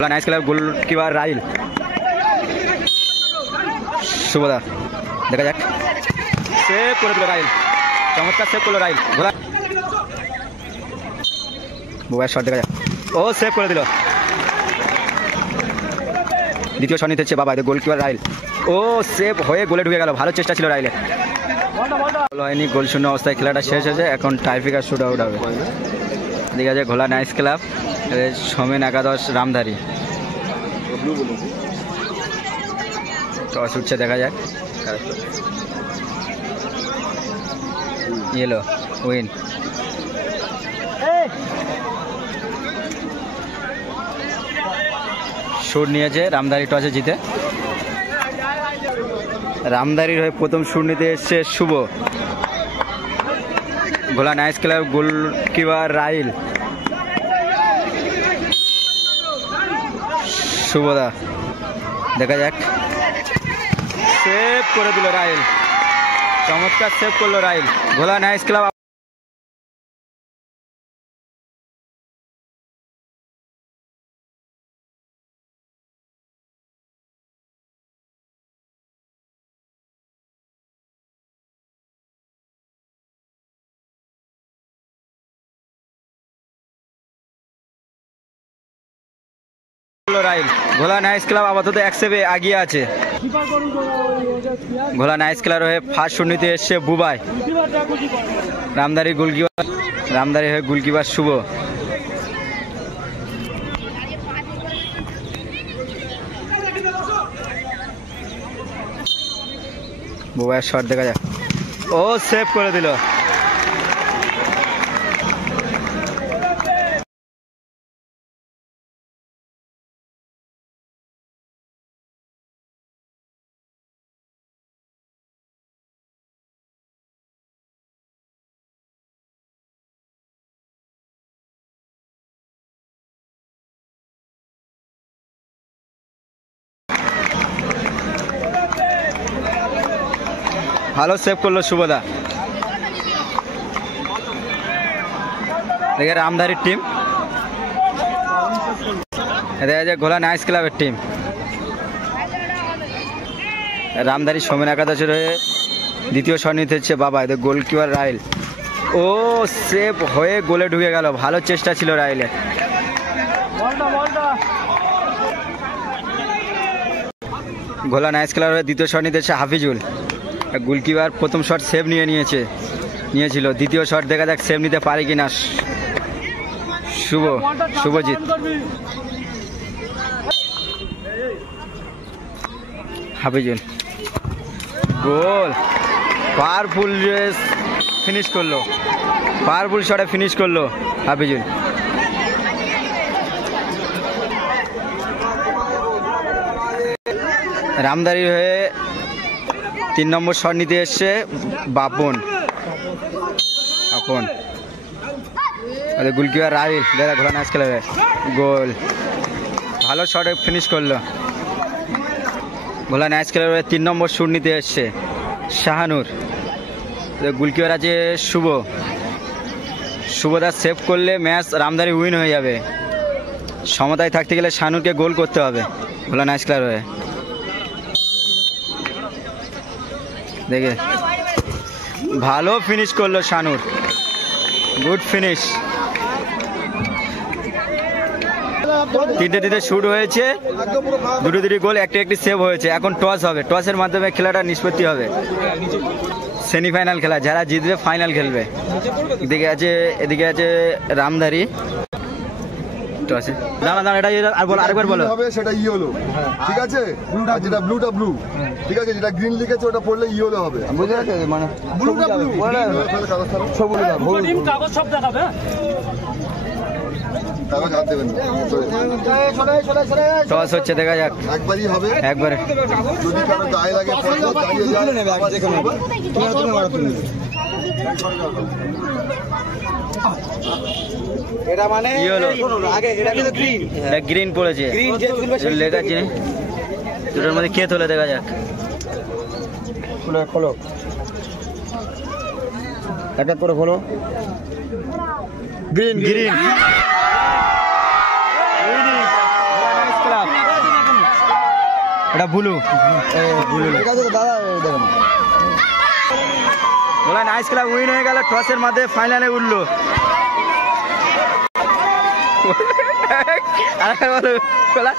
Nice club goalkeeper Rahil Shubhada देखा जाक save করে দিল রাইল চমৎকার সেভ করলো রাইল ঘোড়া বুয়া শট দেখা যাক ও সেভ করে দিল দ্বিতীয় শট নিতেছে বাবা গোলকিপার রাইল ও সেভ হয়ে গোলে ঢুকে গেল ভালো চেষ্টা ছিল রাইলের বল হয়নি গোল শূন্য অবস্থায় খেলাটা শেষ হয়েছে এখন টাইব্রেকার শুট আউট হবে দেখা যায় ঘোলা নাইস ক্লাব সোমেন একাদশ রামধারী টস উঠছে দেখা যাক येलो উইন শুট নিয়েছে রামধারী টসে জিতে রামধারীর হয়ে প্রথম শুট নিতে এসছে শুভ ঘোলা নাইস ক্লাব গোলকিপার রাইল শুভদা দেখা যাক সেভ করে দিল রাইল চমৎকার সেভ করলো রাইল ঘোলা নাইস ক্লাব রাইল ঘোলা নাইস ক্লাব আপাতত এক সেভে এগিয়ে আছে ঘোলা নাইস ক্লাব হয়ে ফার্স্ট শুট নিতে এসছে বুবাই রামধারী গোলকিপার রামধারী হয়ে গোলকিপার শুভ বুবাইয়ের শট দেখা যাক ও সেভ করে দিল ভালো সেভ করলো শুভদা দেখে রামধারীর টিম দেখা যায় ঘোলা নাইস ক্লাবের টিম রামধারী সোমেন একাদশের হয়ে দ্বিতীয় শট নিতে হচ্ছে বাবা এদের গোলকিপার রাইল ও সেভ হয়ে গোলে ঢুকে গেল ভালো চেষ্টা ছিল রাইলের ঘোলা নাইস ক্লাবের হয়ে দ্বিতীয় শট নিতে হচ্ছে হাফিজুল গোলকিপার প্রথম শট সেভ নিয়েছিল দ্বিতীয় শট দেখা যাক সেভ নিতে পারে কিনা শুভজিৎ হাফিজুল গোল পাওয়ারফুল ফিনিশ করলো পাওয়ারফুল শটে ফিনিশ করলো হাফিজুল রামধারী হয়ে 3 নম্বর শট নিতে এসছে বাপন গোলকিপার রাইল দেখা ঘোলা নাইস ক্লাবে গোল ভালো শটে ফিনিশ করলো ঘোলা নাইস ক্লাবে 3 নম্বর শুট নিতে এসছে শাহানুর গোলকিপার আছে শুভদা সেভ করলে ম্যাচ রামধারী উইন হয়ে যাবে সমতায় থাকতে গেলে শাহানুরকে গোল করতে হবে ঘোলা নাইস ক্লাবে দেখে ভালো ফিনিশ করলো শানুর গুড ফিনিশ তিনটে শুট হয়েছে দুটি গোল একটি সেভ হয়েছে এখন টস হবে টসের মাধ্যমে খেলাটা নিষ্পত্তি হবে সেমিফাইনাল খেলা যারা জিতবে ফাইনাল খেলবে এদিকে আছে রামধারী টসে দাঁড়া এটা আরেকবার বলো হবে সেটা ইয়েলো ঠিক আছে আর যেটা ব্লুটা ব্লু ঠিক আছে যেটা গ্রিন লিখেছে ওটা পড়লে ইয়েলো হবে বুঝতে পারছো মানে ব্লুটা ব্লু সবুজ টিম কাগজ সব দেখাবে কাগজ হাত দেবেন টস হচ্ছে দেখা যাক একবারই হবে একবারে যদি কারো গায়ে লাগে পড়লো দাঁড়িয়ে যায় এটা মানে আগে এটা কিন্তু গ্রিন এটা গ্রিন পড়েছে গ্রিন যে তুলবে সেই লেখা আছে দুটোর মধ্যে কে তোলে দেখা যাক খোলো এক এক করে খোলো গ্রিন এটা ব্লু ঠিক আছে তো দাদা, এই দেখেন। বলা নাইস খেলা উইন হয়ে গেল, টসের মাধ্যমে ফাইনালে উঠলো। আর বলো বলা